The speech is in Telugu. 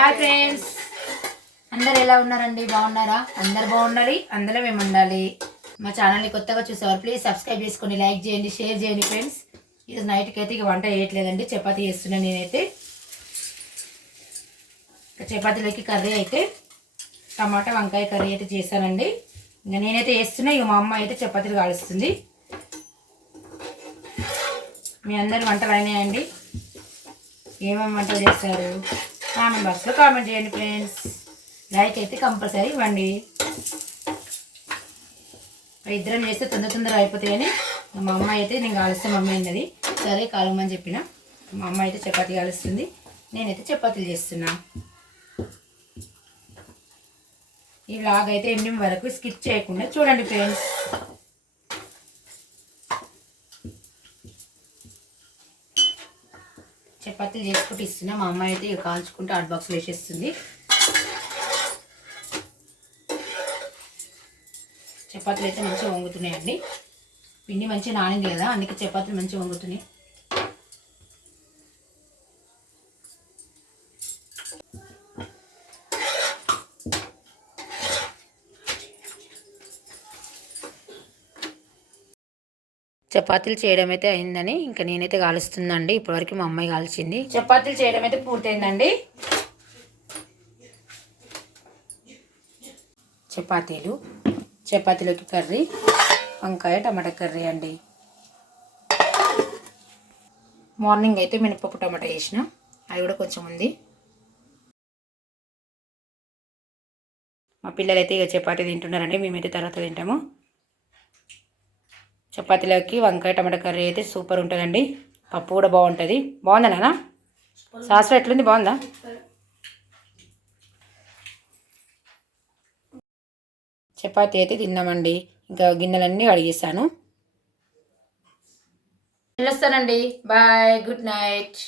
హాయ్ ఫ్రెండ్స్ అందరు ఎలా ఉన్నారండి? బాగున్నారా? అందరు బాగుండాలి? అందరూ మేము ఉండాలి మా ఛానల్ని కొత్తగా చూసేవారు ప్లీజ్ సబ్స్క్రైబ్ చేసుకోండి లైక్ చేయండి షేర్ చేయండి ఫ్రెండ్స్ ఇది నైట్కి అయితే ఇక వంట చేయట్లేదండి చపాతీ చేస్తున్నాను నేనైతే. చపాతీలోకి కర్రీ అయితే టమాటా వంకాయ కర్రీ అయితే చేశానండి. ఇంకా నేనైతే చేస్తున్నా ఇక మా అమ్మ అయితే చపాతీలు కాలుస్తుంది. మీ అందరి వంటలు అయినాయండి. ఏమేమి వంటలు చేస్తారు? కామెంట్ బాక్స్లో కామెంట్ చేయండి ఫ్రెండ్స్ లైక్ అయితే కంపల్సరీ ఇవ్వండి. ఇద్దరం చేస్తే తొందర తొందర అయిపోతాయని మా అమ్మ అయితే నేను కాలుస్తే మమ్మీ అన్నది సరే కాలమని చెప్పిన. మా అమ్మ అయితే చపాతీ కాలుస్తుంది. నేనైతే చపాతీలు చేస్తున్నా. ఈ వ్లాగ్ అయితే ఎండింగ్ వరకు స్కిప్ చేయకుండా చూడండి ఫ్రెండ్స్ చపాతీలు చేసుకుంటూ ఇస్తున్నా. మా అమ్మాయి అయితే ఇక కాల్చుకుంటూ హాట్ బాక్స్లో వేసేస్తుంది. చపాతీలు అయితే మంచిగా వంగుతున్నాయండి. పిండి మంచిగా నానింది కదా అందుకే చపాతీలు మంచిగా వంగుతున్నాయి. చపాతీలు చేయడం అయితే అయిందని ఇంకా నేనైతే కాలుస్తుందండి. ఇప్పటివరకు మా అమ్మాయి కాల్చింది. చపాతీలు చేయడం అయితే పూర్తయిందండి. చపాతీలు చపాతీలోకి కర్రీ వంకాయ టమాటా కర్రీ అండి. మార్నింగ్ అయితే మినపప్పు టమాటా వేసిన అది కూడా కొంచెం ఉంది. మా పిల్లలైతే ఇక చపాతీ తింటున్నారండి. మేమైతే తర్వాత తింటాము. చపాతీలోకి వంకాయ టమాటా కర్రీ అయితే సూపర్ ఉంటుందండి. పప్పు కూడా బాగుంటుంది. బాగుందా నాన్న? సాస్ ఎట్లుంది? బాగుందా? చపాతి అయితే తిన్నామండి. ఇంకా గిన్నెలన్నీ అడిగేసాను వెళ్ళొస్తానండి. Bye good night.